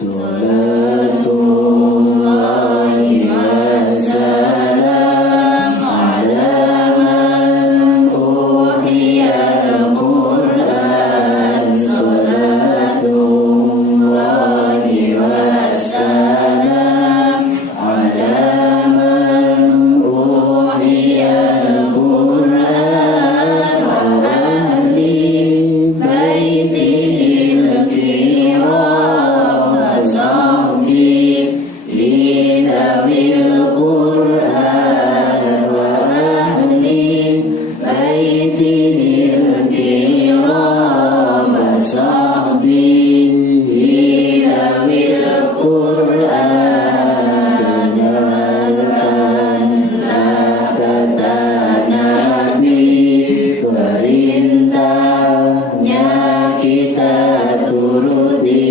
Salatullahi wassalam ala man uhiyal Qur'an. Salatullahi wassalam ala man uhiyal Qur'an wa ahli baitihil kiram wa sahbihi lidawil Qur'an wa ahli baitihil kiram wa sahbihi lidawil Qur'an. Dengarkanlah kata Nabi, perintahnya kita turuti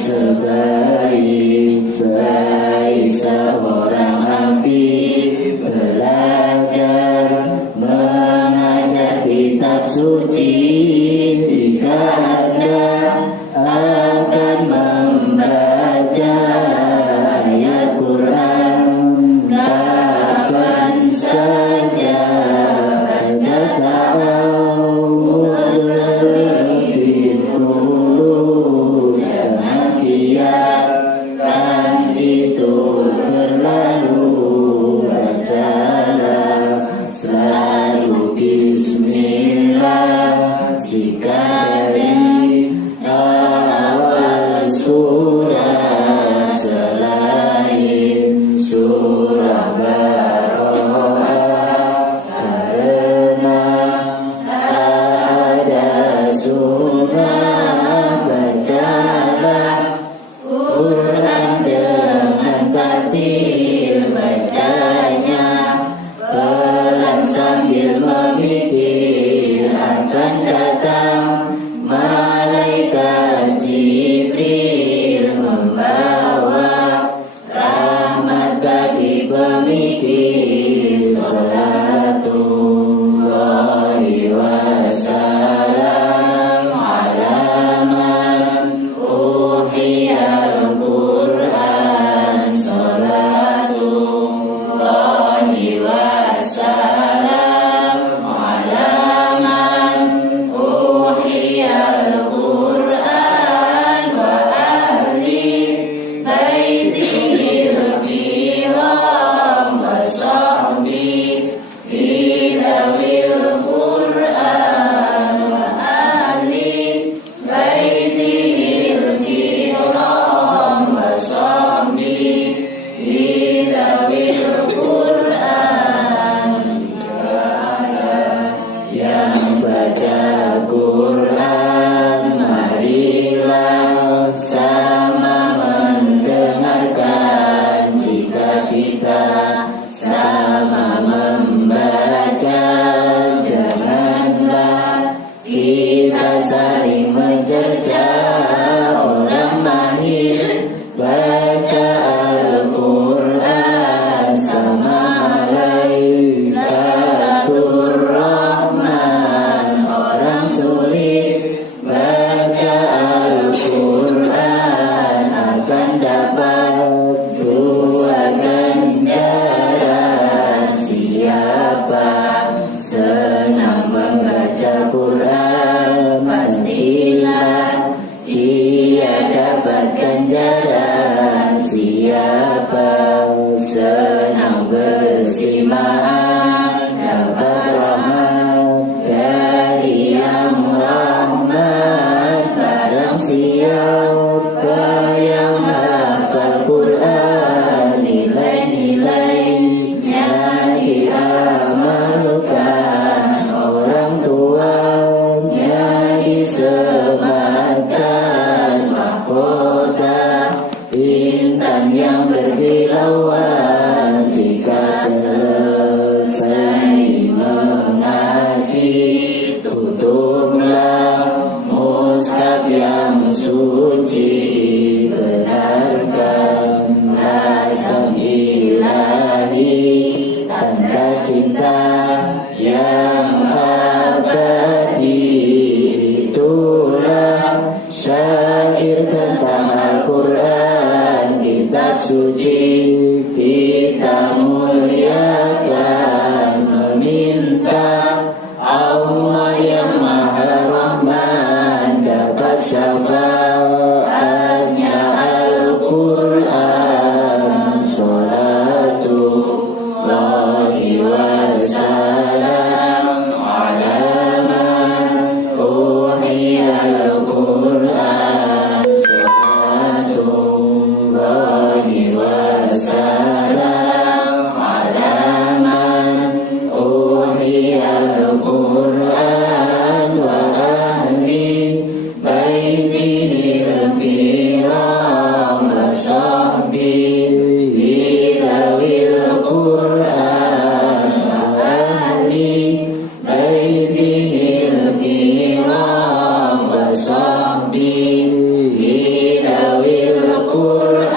sebaik-baik seorang habib, belajar mengajar kitab suci. Jika Anda akan membaca ayat Quran kapan saja, baca ta'awudz dulu, jangan biarkan itu berlalu. Bacalah selalu bismillah jika dari awal surah, selain surah Bara'ah, karena ada sunnah. Bacalah Quran dengan tartil, bacanya pelan sambil memikir. Akan datang malaikat Jibril membawa rahmat bagi pemikir. Salatullahi wassalam ala man uhiyal Qur'an. Salatullahi wassalam ala man uhiyal Qur'an wa ahli baitihil kiram wa sahbihi dhawil Qur'an wa ahli baitihil kiram wa sahbihi dhawil Qur'an. Yang baca Quran, marilah sama mendengarkan. Jika kita sama membaca, janganlah kita saling mencerca. Orang mahir baca Al-Quran sama Lailatul Rahman. Orang sulit baca Al-Quran akan dapat dua ganjaran. Siapa senang membaca Quran, pastilah ia dapat ganjaran. Siapa senang bersimak dapat rahmat dari Yang Rahmat. Barang siapa yang hafal Quran, nilai-nilainya diamalkan. Orang tuanya disematkan mahkota Al-Quran, kitab suci, kita muliakan, meminta Allah yang Maha Rahman dapat syafaatnya Al-Quran. Sholatullahi wassalam ala man uhiyal Quran. Sholatullahi wassalam ala man uhiyal Quran wa ahli baitihil kiram wa sahbihi dhawil Quran wa ahli baitihil kiram wa sahbihi dhawil Quran.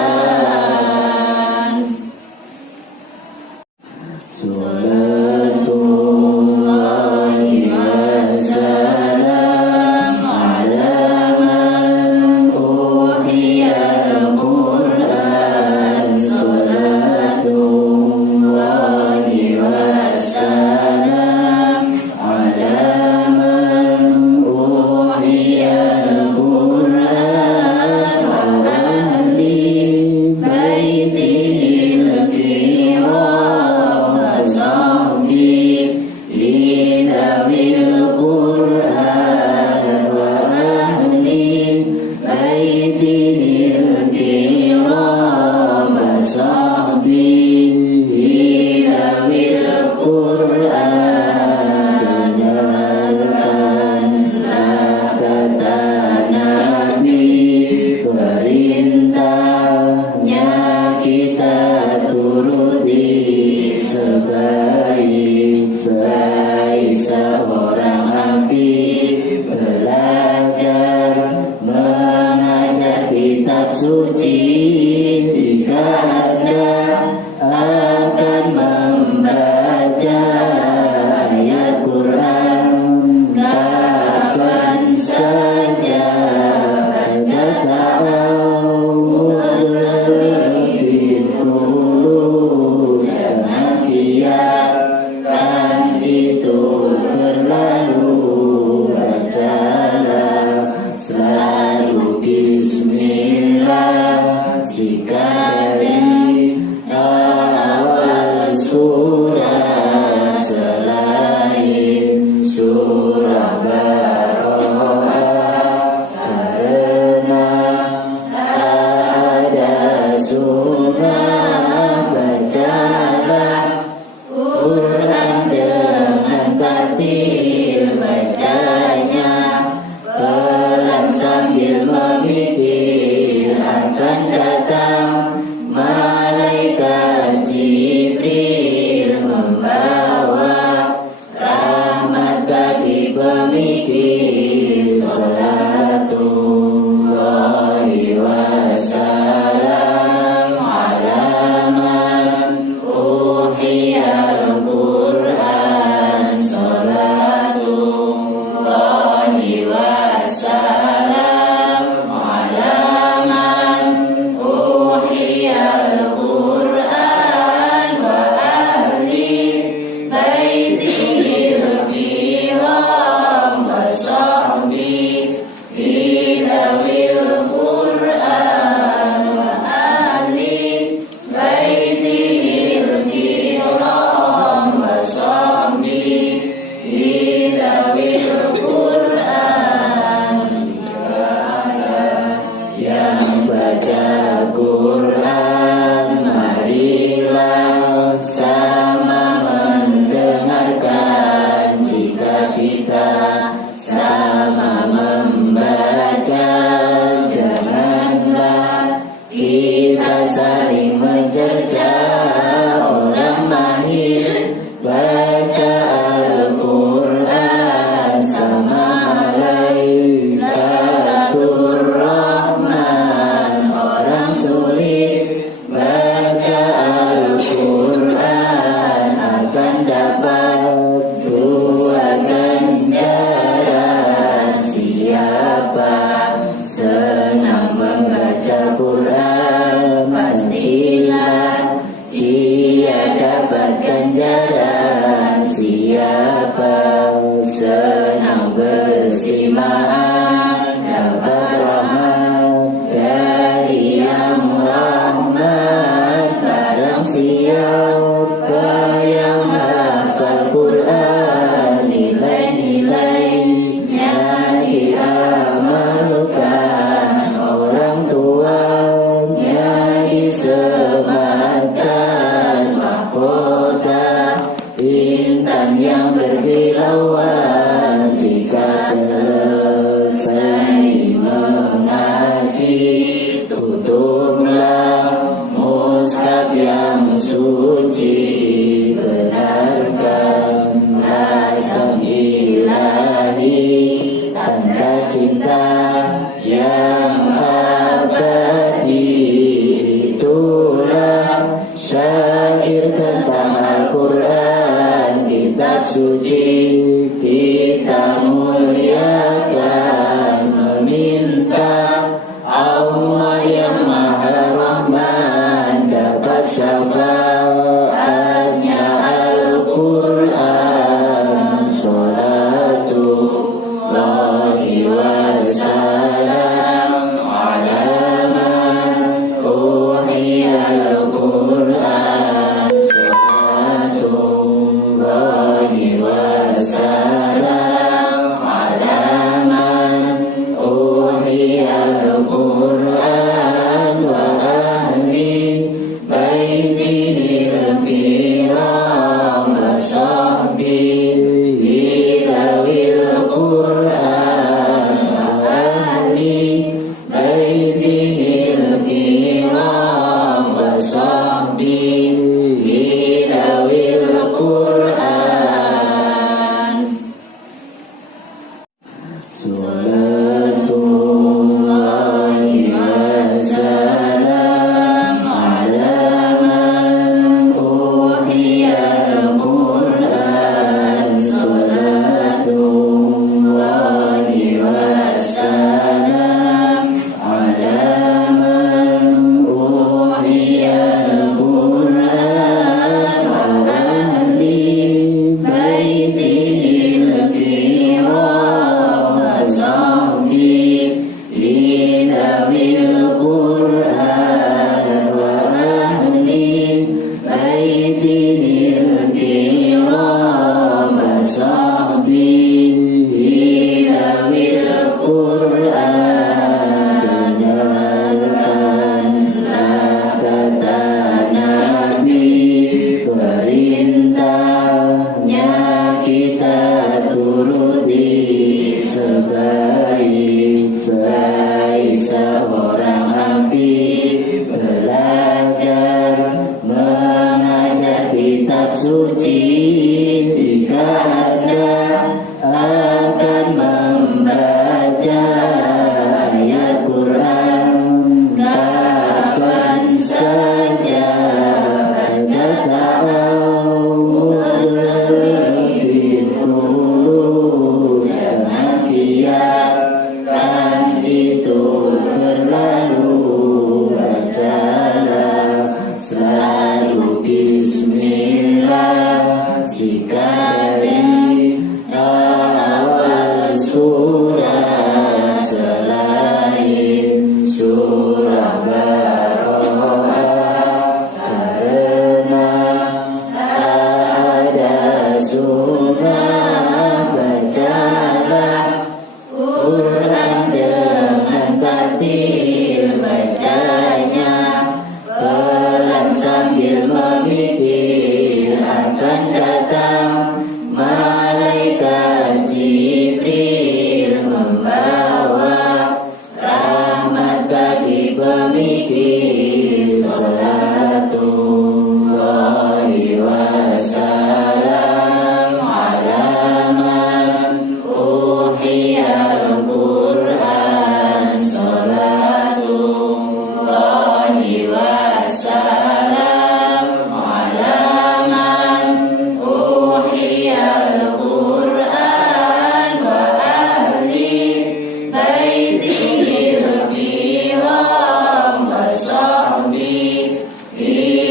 Salatullahi wassalam ala man uhiyal Quran. Salatullahi wassalam ala man uhiyal Quran wa ahli baitihil kiram wa sahbihi dhawil Quran wa ahli baitihil kiram wa sahbihi dhawil Quran. Dengarkanlah kata Nabi, perintahnya kita turuti, sebaik-baik seorang abdi belajar mengajar kitab suci. Jika Anda akan membaca ayat Quran kapan saja, baca ta'awudz terlebih dahulu. Jangan biarkan itu berlalu, bacalah selalu bismillah. Jika dari awal surah selain surah Bara'ah, karena ada sunnah, bacalah Quran dengan tartil. Bacanya pelan sambil memikir, akan datang malaikat Jibril membawa rahmat bagi pemikir. Salatullahi wassalam ala man uhiyal Quran. Salatullahi wassalam ala man uhiyal Quran wa ahli baitihil kiram wa sahbihi dhawil Quran wa ahli baitihil kiram wa sahbihi dhawil Quran. Yang baca Quran, marilah sama mendengarkan. Jika kita sama membaca, janganlah kita saling mencerca. Orang mahir baca Al-Quran sama malaikat Rahman. Orang sulit Allah yang Maha Rahman dapat syafaatnya Al-Quran. Salatullahi wassalam ala man uhiyal Quran. Salatullahi wassalam ala man uhiyal Quran wa ahli baitihil kiram wa sahbihi dzawil Quran wa ahli baitihil kiram wa sahbihi dzawil Quran. Salatullahi wassalam ala man uhiyal Quran. Salatullahi wassalam ala man uhiyal Quran wa ahli baitihil kiram wa sahbihi dzawil Quran wa ahli baitihil kiram wa sahbihi dzawil Quran. Jalankanlah kata Nabi, perintahnya kita turuti sebaik-baik seorang habib, belajar mengajar kitab suci. Jika Anda akan membaca ayat Quran kapan saja, baca ta'awudz lebih dulu. Jangan biarkan itu berlalu. Bacalah selalu Bismillah jika dari awal surah selain surah Baqarah, karena ada sunnah. Bacalah Quran dengan tartil, bacanya pelan sambil memikir. Akan datang malaikat Jibril membawa rahmat bagi pemikir. Salatullahi wassalam ala man uhiyal Quran. Salatullahi wassalam ala man uhiyal Quran wa ahli baitihil kiram wa sahbihi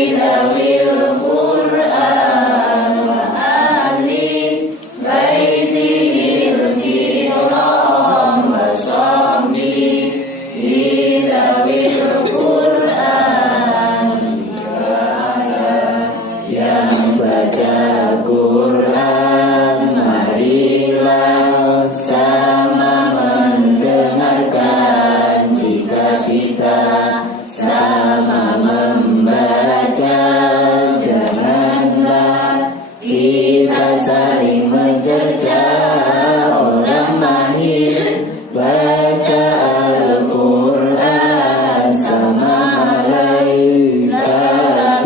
dzawil Quran wa ahli baitihil kiram wa sahbihi dzawil Quran. Yang baca Quran, marilah sama mendengarkan. Jika kita sama membaca, janganlah kita saling mencerca. Orang mahir baca Al-Quran sama malaikat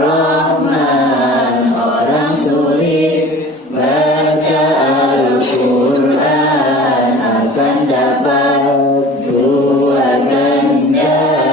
Rahman. Orang sulit baca Al-Quran akan dapat dua ganjaran.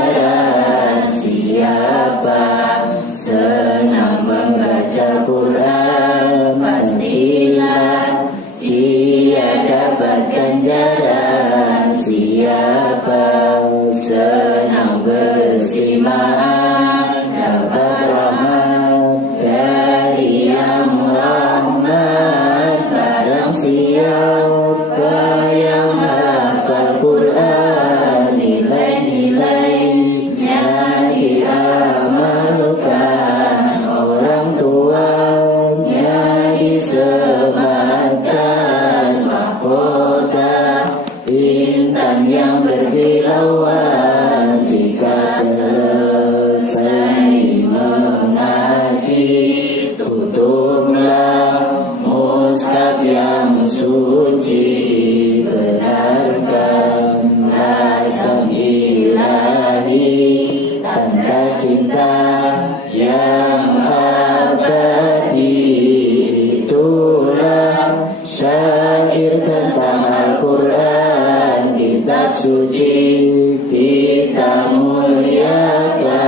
kita muliakan,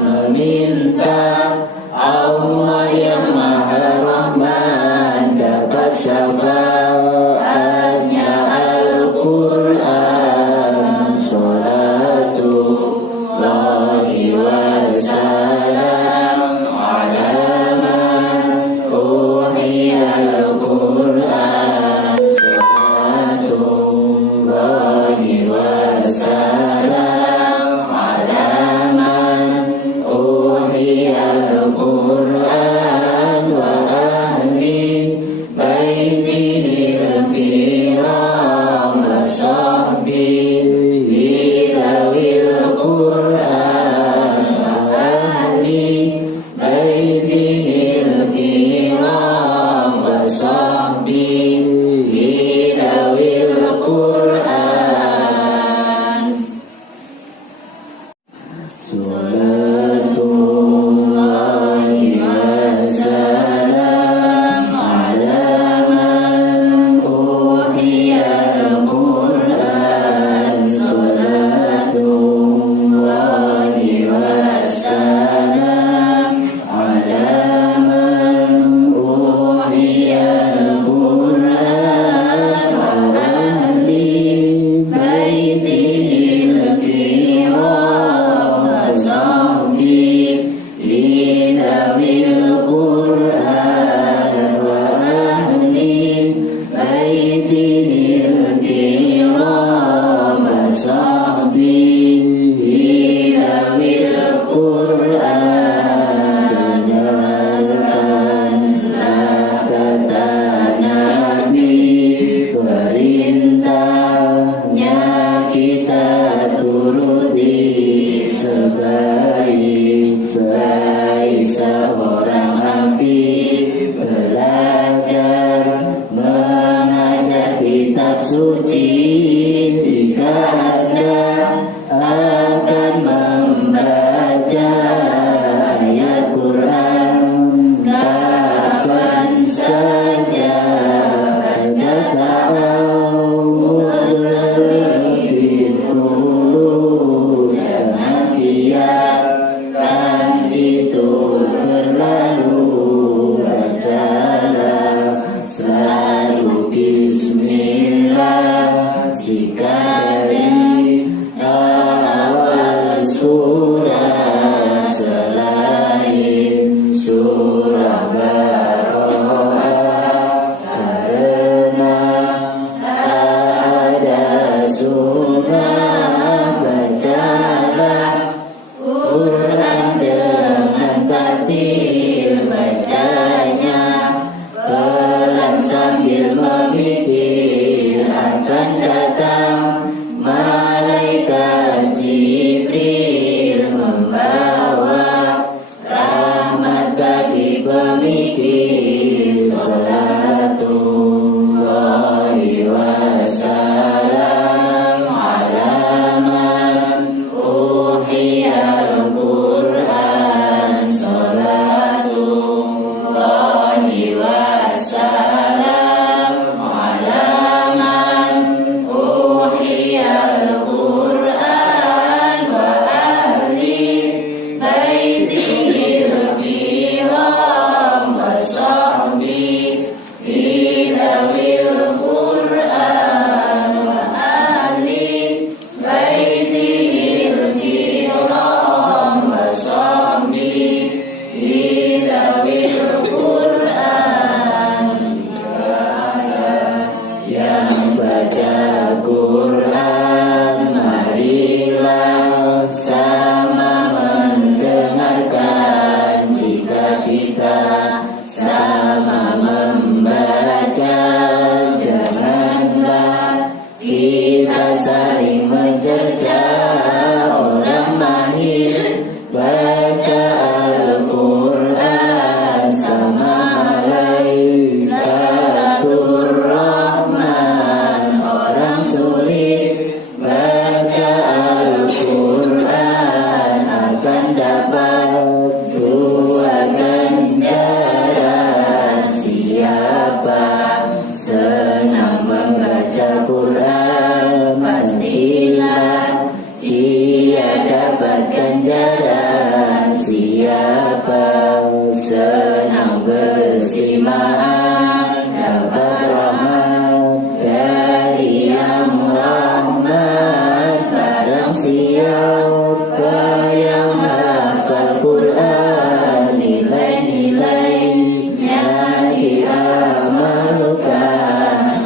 meminta Allah yang Maha Rahman dapat syafaatnya Al-Quran. Salatullahi wassalam ala man uhiyal Quran. Salatullahi wassalam ala man uhiyal Quran wa ahli baitihil kiram wa sahbihi dhawil Quran wa ahli baitihil kiram wa sahbihi dhawil Quran. Salatullahi wassalam ala man uhiyal Quran. Salatullahi wassalam ala man uhiyal Quran wa ahli baitihil kiram wa sahbihi dhawil Quran wa ahli baitihil kiram wa sahbihi dhawil Quran. Jalankanlah kata Nabi, perintahnya kita turuti sebaik-baik seorang abdi, belajar mengajar kitab suci. Jika Anda akan membaca ayat Quran kapan saja, baca ta'awudz lebih dulu. Jangan biarkan itu berlalu. Bacalah selalu bismillah jika dari awal surah, selain surah Bara'ah, karena ada sunnah. Bacalah Quran dengan tartil, bacanya pelan sambil memikir. Akan datang malaikat Jibril membawa rahmat bagi pemikir. Salatullahi wassalam ala man uhiyal Quran. Salatullahi wassalam ala man uhiyal Quran wa ahli baitihil kiram wa sahbihi dhawil Quran wa ahli baitihil kiram wa sahbihi dhawil Quran. Yang baca Quran, marilah sama mendengarkan. Jika kita sama membaca, janganlah kita saling mencerca. Orang mahir baca Al-Quran sama malaikat Rahman. Orang sulit baca Al-Quran dia dapat ganjaran. Siapa senang bersimaan dapat rahmat dari Yang Rahman. Barang siapa yang hafal Quran, nilai-nilainya diamalkan,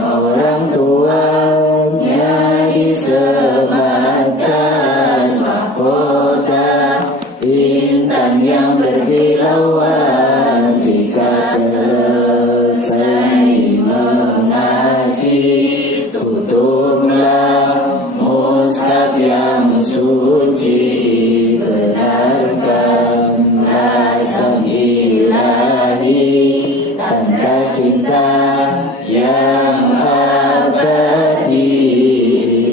orang tuanya disematkan mahkota intan yang berkilauan. Jika selesai mengaji, tutuplah mushaf yang suci. Benarkan asam ilahi, tanda cinta yang abadi.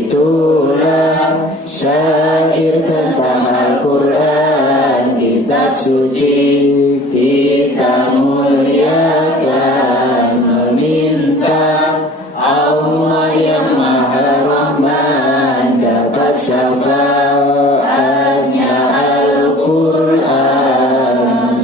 Itulah syair tentang Al-Quran, kitab suci kita muliakan. Meminta Allah yang Maha Rahman dapat syafaatnya Al-Quran.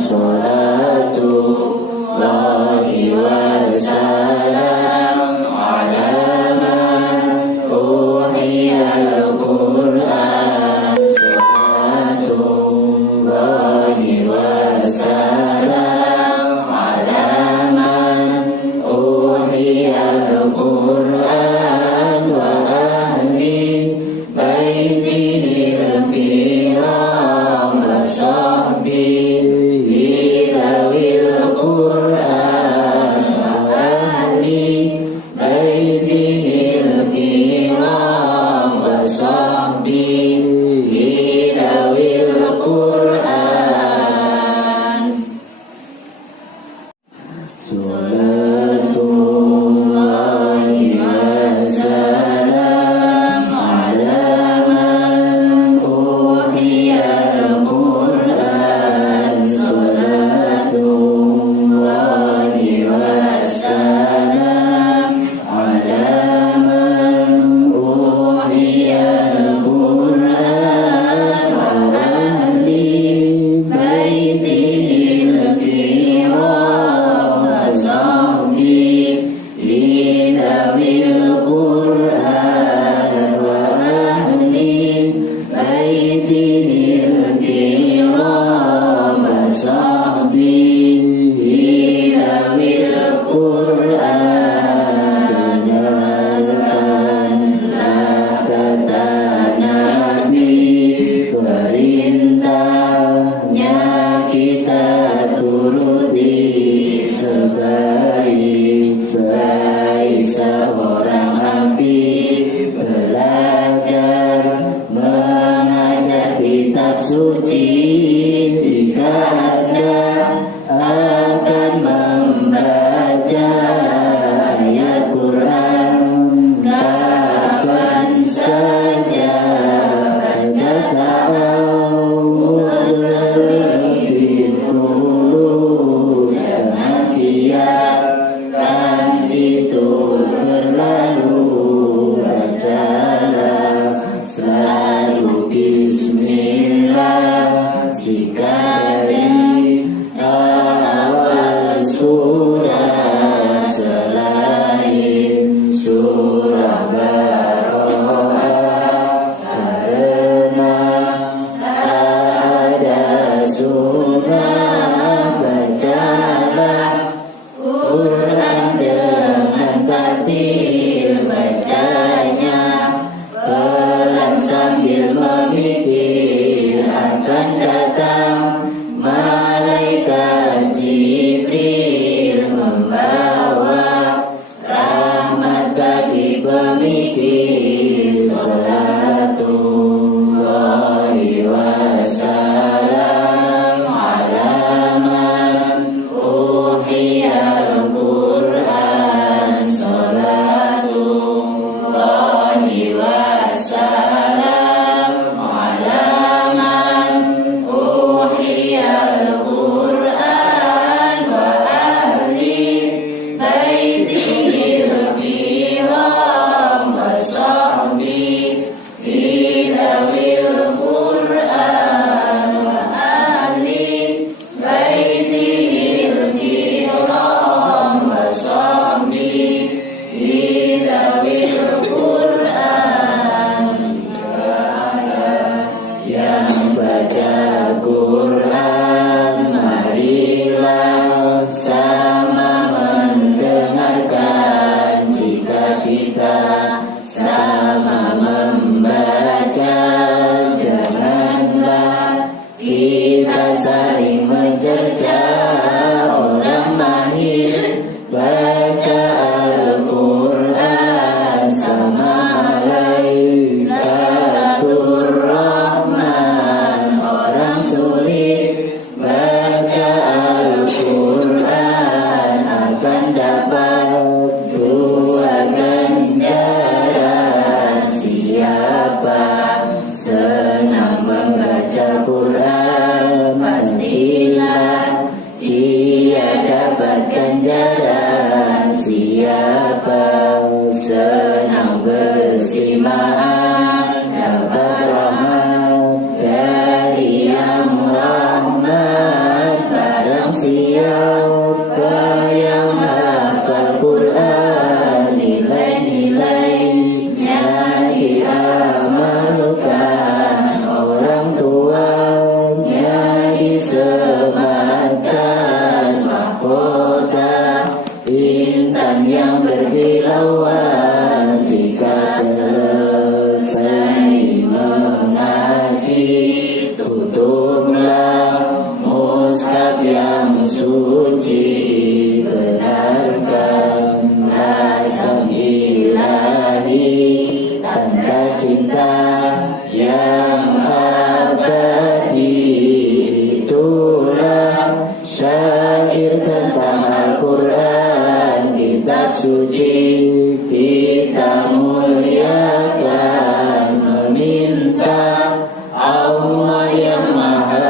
Salatullahi wassalam ala man uhiyal Quran. Salatullahi wassalam ala man uhiyal Quran wa ahli baitihil kiram wa sahbihi dhawil Quran wa ahli baitihil kiram wa sahbihi dhawil Quran. Salatullahi wassalam ala man uhiyal Quran. Salatullahi wassalam ala man uhiyal Quran wa ahli baitihil kiram wa sahbihi dhawil Quran wa ahli baitihil kiram wa sahbihi dhawil Quran. Dengarkanlah kata Nabi, perintahnya kita turuti. Sebaik-baik seorang habib, belajar mengajar kitab suci. Jika Anda akan membaca ayat Quran, kapan saja baca ta'awudz lebih dulu. Jangan biarkan itu berlalu. Bacalah selalu Bismillah membaca Quran, marilah sama mendengarkan. Jika kita sama membaca, janganlah kita saling mencerca. Orang mahir baca Al-Quran sama Lailatul Rahman. Orang sulit baca Al-Quran akan dapat dua ganjaran. Siapa senang membaca Quran, pastilah dia dapat ganjaran. Siapa senang bersimak, dapat rahmat dari Yang Rahmat. Barang siapa yang hafal Quran, nilai-nilainya diamalkan. Orang tuanya disematkan mahkota intan yang berkilauan. Jika selesai mengaji, tutuplah mushaf yang suci. Benarkanlah sang ilahi, tanda cinta yang abadi. Itulah syair tentang Al-Quran, kitab suci kita muliakan. Meminta Allah yang Maha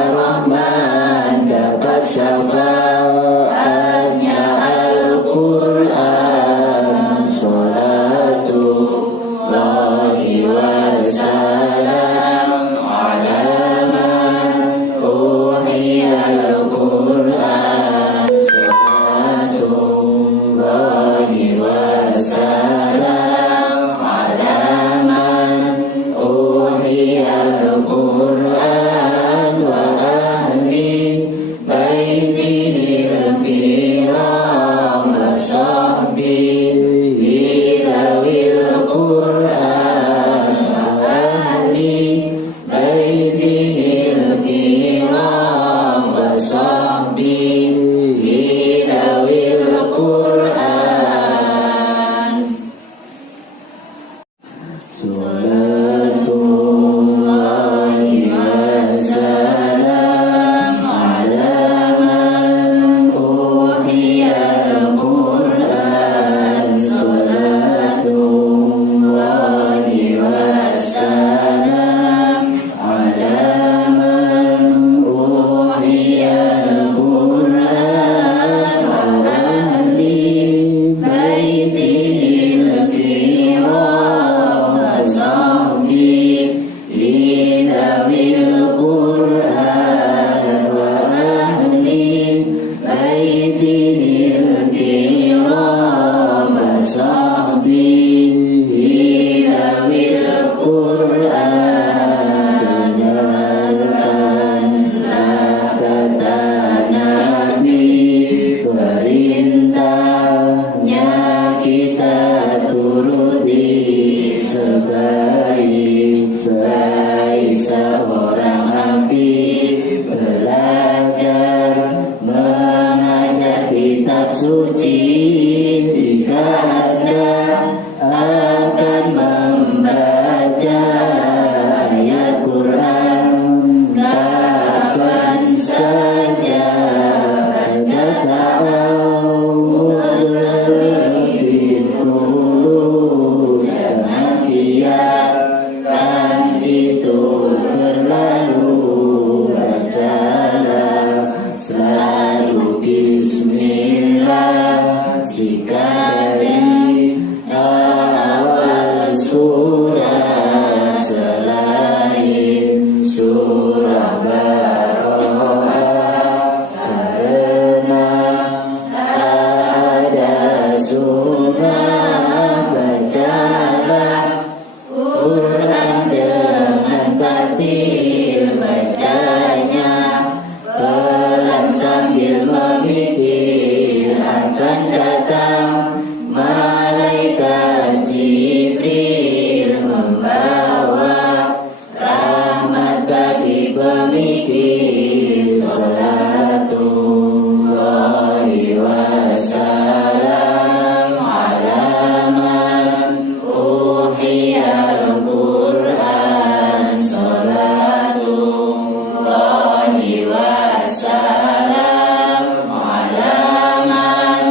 demikian salatullahi wassalam ala man uhiyal Qur'an salatullahi wassalam ala man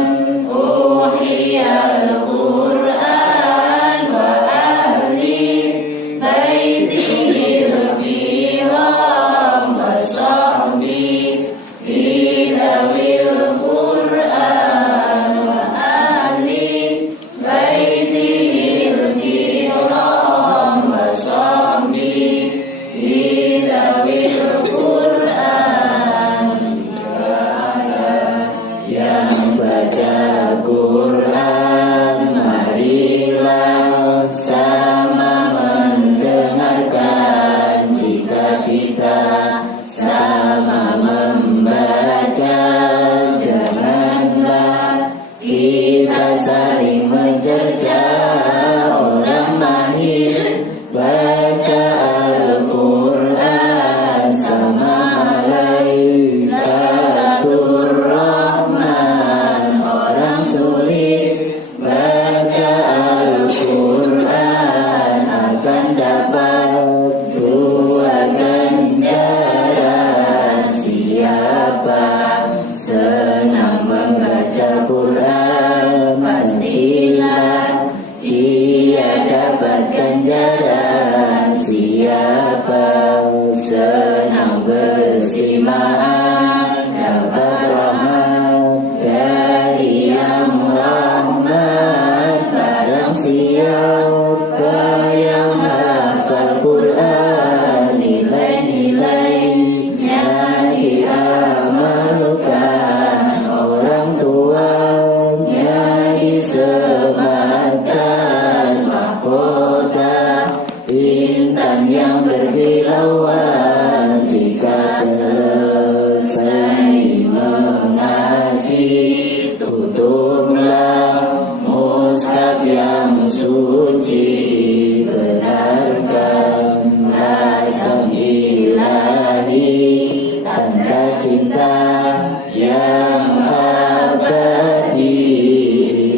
uhiyal Qur'an wa ahli baitihil kiram wa sahbihi dhawil Qur'an wa ahli baitihil kiram wa sahbihi dhawil Qur'an. Yang baca Quran, marilah sama mendengarkan. Jika kita sama membaca, janganlah kita saling mencerca. Orang mahir baca Al-Quran sama Lailatul Rahman. Orang sulit baca Al-Quran akan dapat dua ganjaran. Siapa senang membaca Quran, pastilah dia dapat ganjaran. Siapa senang bersimak, dapat rahmat dari Yang Rahman. Barang siapa yang hafal Quran, nilai-nilainya diamalkan. Orang tuanya disematkan mahkota intan yang berkilauan. Jika selesai mengaji, tutuplah mushaf yang suci. Benarkanlah sang ilahi, tanda cinta yang abadi.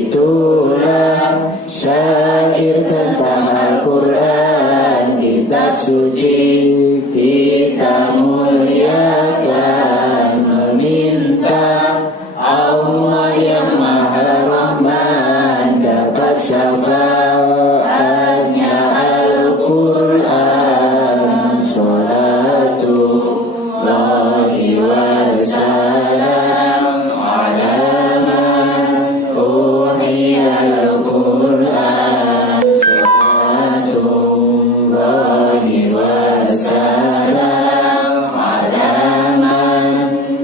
Itulah syair tentang Al-Quran, kitab suci kita muliakan. Meminta Allah yang Maha Rahman dapat syafaatnya Al-Quran. Salatullahi wassalam ala man uhiyal Quran. Salatullahi wassalam ala man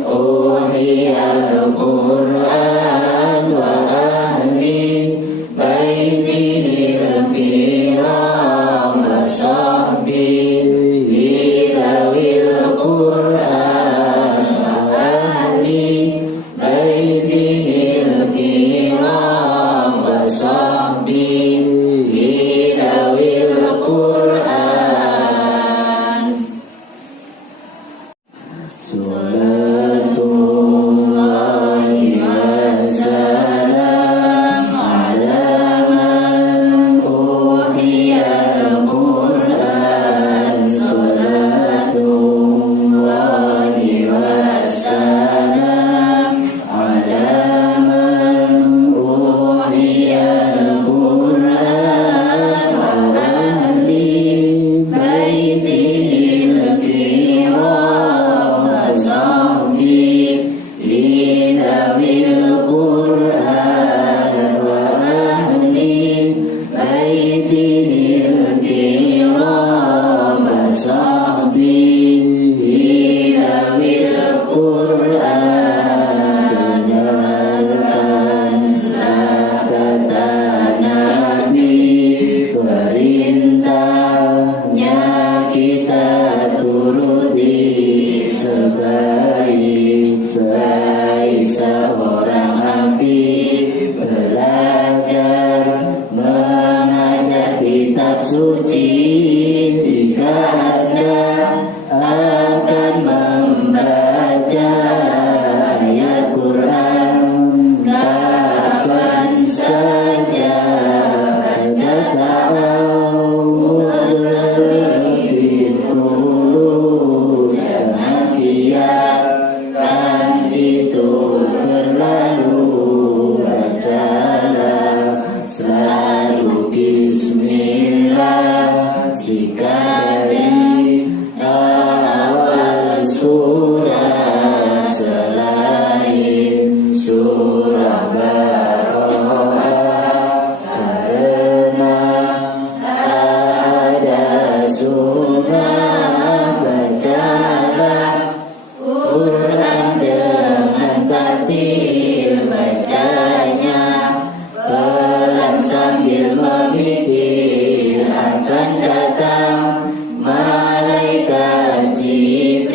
uhiyal Quran wa ahli baitihil kiram wa sahbihi dhawil Quran wa ahli baitihil kiram wa sahbihi dhawil Quran. Salatullahi wassalam ala man uhiyal Quran. Salatullahi wassalam ala man uhiyal Quran wa ahli baitihil kiram wa sahbihi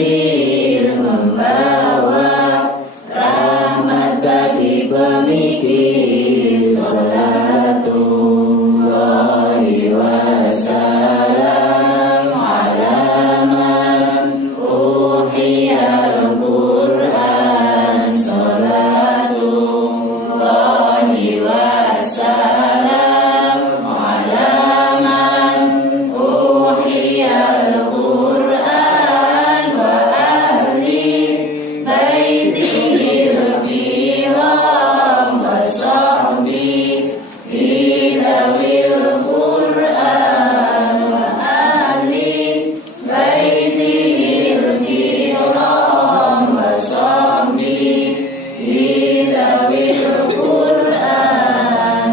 hadir membawa rahmat bagi pemikir. Salatullahi wassalam ala man uhiyal Qur'an. Salatullahi wassalam ala man uhiyal Qur'an wa ahli baitihil kiram wa sahbihi dhawil Qur'an wa ahli baitihil kiram wa sahbihi dhawil Qur'an.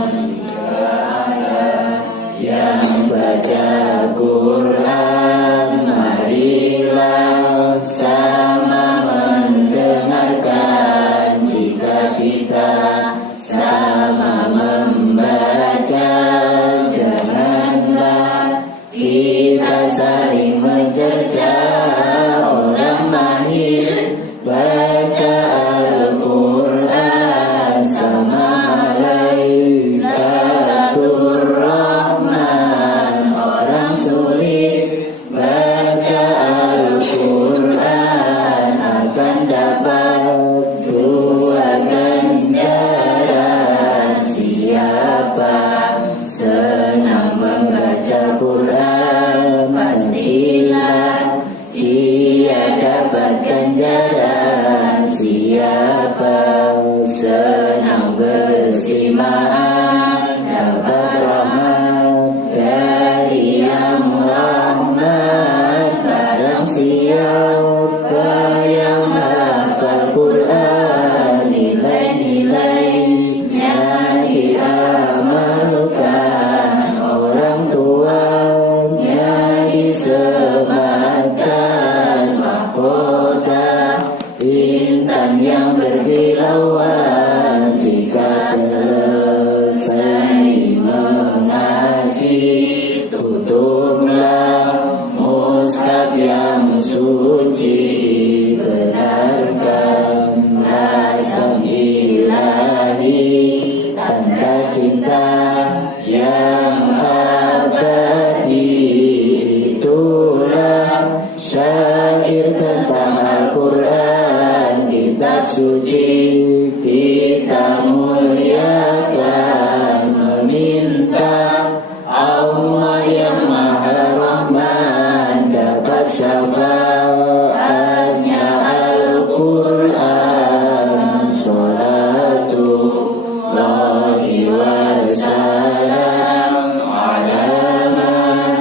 Yang baca Quran, marilah sama mendengarkan. Jika kita sama membaca, janganlah kita saling mencerca. Orang mahir baca Al-Quran sama Lailatul Rahman. Orang sulit baca Al-Quran akan dapat dua ganjaran. Siapa senang membaca Quran, pastilah ia dapat ganjaran. Siapa senang bersimak, dapat rahmat dari Yang Rahmat. Barang siapa yang hafal Quran, nilai-nilainya diamalkan. Orang tuanya disematkan mahkota intan yang berkilauan. Jika selesai mengaji, tutuplah mushaf yang suci. Benarkanlah sang ilahi, tanda cinta yang abadi. Itulah syair tentang Al-Quran, kitab suci kita muliakan. Meminta Allah yang Maha Rahman dapat syafaatnya Al-Quran. Salatullahi wassalam ala man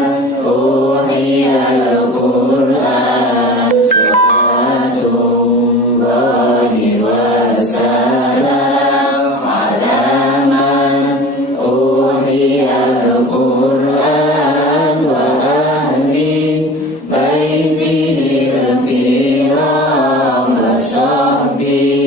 uhiyal Qur'an. Salatullahi wassalam ala man uhiyal Qur'an wa ahli baitihil kiram wa sahbihi